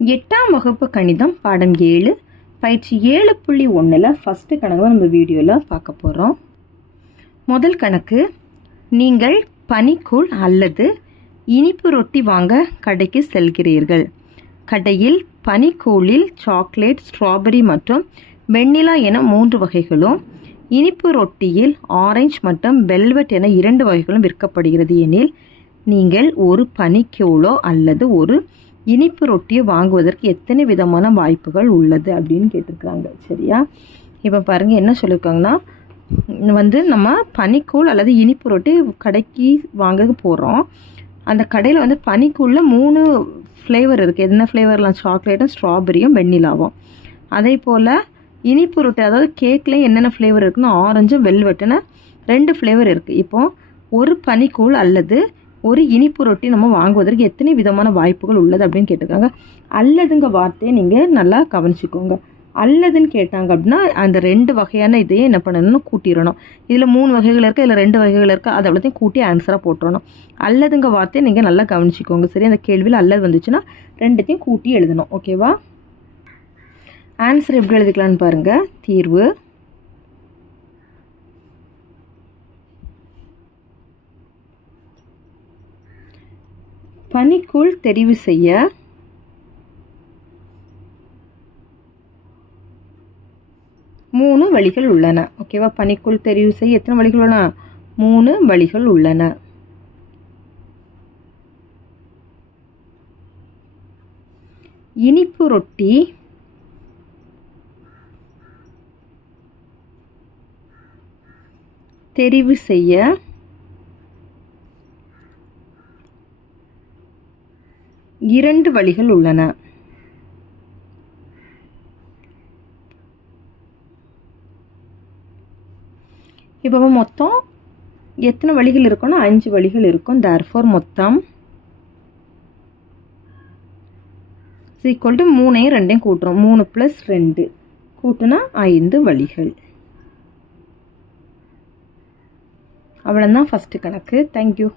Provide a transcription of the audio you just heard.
எட்டாம் வகுப்பு கணிதம் பாடம் ஏழு பயிற்சி ஏழு புள்ளி ஒன்றில் ஃபஸ்ட்டு கணக்கு நம்ம வீடியோவில் பார்க்க போகிறோம் முதல் கணக்கு நீங்கள் பனிக்கூழ் அல்லது இனிப்பு ரொட்டி வாங்க கடைக்கு செல்கிறீர்கள். கடையில் பனிக்கூழில் சாக்லேட் ஸ்ட்ராபெரி மற்றும் வெண்ணிலா என மூன்று வகைகளும் இனிப்பு ரொட்டியில் ஆரஞ்சு மற்றும் வெல்வெட் என இரண்டு வகைகளும் விற்கப்படுகிறது எனில் நீங்கள் ஒரு பனிக்கூழோ அல்லது ஒரு இனிப்பு ரொட்டியை வாங்குவதற்கு எத்தனை விதமான வாய்ப்புகள் உள்ளது அப்படின்னு கேட்டிருக்கிறாங்க. சரியா? இப்போ பாருங்கள் என்ன சொல்லியிருக்காங்கன்னா வந்து நம்ம பனிக்கூழ் அல்லது இனிப்பு ரொட்டி கடைக்கு வாங்க போகிறோம் அந்த கடையில் வந்து பனிக்கூழில் மூணு ஃப்ளேவர் இருக்குது என்ன ஃப்ளேவர்லாம் சாக்லேட்டும் ஸ்ட்ராபெரியும் வெண்ணிலாவும் அதே போல் இனிப்பு ரொட்டி அதாவது கேக்கில் என்னென்ன ஃப்ளேவர் இருக்குன்னா ஆரஞ்சும் வெல்வெட்டுன்னு ரெண்டு ஃப்ளேவர் இருக்குது இப்போது ஒரு பனிக்கூழ் அல்லது ஒரு இனிப்பு ரொட்டி நம்ம வாங்குவதற்கு எத்தனை விதமான வாய்ப்புகள் உள்ளது அப்படின்னு கேட்டிருக்காங்க. அல்லதுங்க வார்த்தையை நீங்கள் நல்லா கவனிச்சுக்கோங்க. அல்லதுன்னு கேட்டாங்க அப்படின்னா அந்த ரெண்டு வகையான இதையே என்ன பண்ணணும்னு கூட்டிடணும். இதில் மூணு வகைகள் இருக்குது இதில் ரெண்டு வகைகள் இருக்குது அதை அவ்வளோத்தையும் கூட்டி ஆன்சராக போட்டுறணும். அல்லதுங்க வார்த்தையை நீங்கள் நல்லா கவனிச்சிக்கோங்க. சரி அந்த கேள்வியில் அல்லது வந்துச்சுன்னா ரெண்டுத்தையும் கூட்டி எழுதணும். ஓகேவா ஆன்சர் எப்படி எழுதிக்கலான்னு பாருங்கள் தீர்வு பணிக்குள் தெரிவு செய்ய. மூணு வழிகள் உள்ளன. ஓகேவா பணிக்குள் தெரிவு செய்ய எத்தனை வழிகள் உள்ளன? மூணு வழிகள் உள்ளன. இனிப்பு ரொட்டி. தெரிவு செய்ய. இரண்டு வழிகள் உள்ளன. இப்போ மொத்தம் எத்தனை வழிகள் இருக்கும்னா அஞ்சு வழிகள் இருக்கும். தேர்ஃபோர் மொத்தம் ஈக்குவல் டு மூணையும் ரெண்டையும் கூட்டுறோம். மூணு ப்ளஸ் ரெண்டு. கூட்டுனா ஐந்து வழிகள். அவ்வளோதான் ஃபஸ்ட்டு கணக்கு. தேங்க்யூ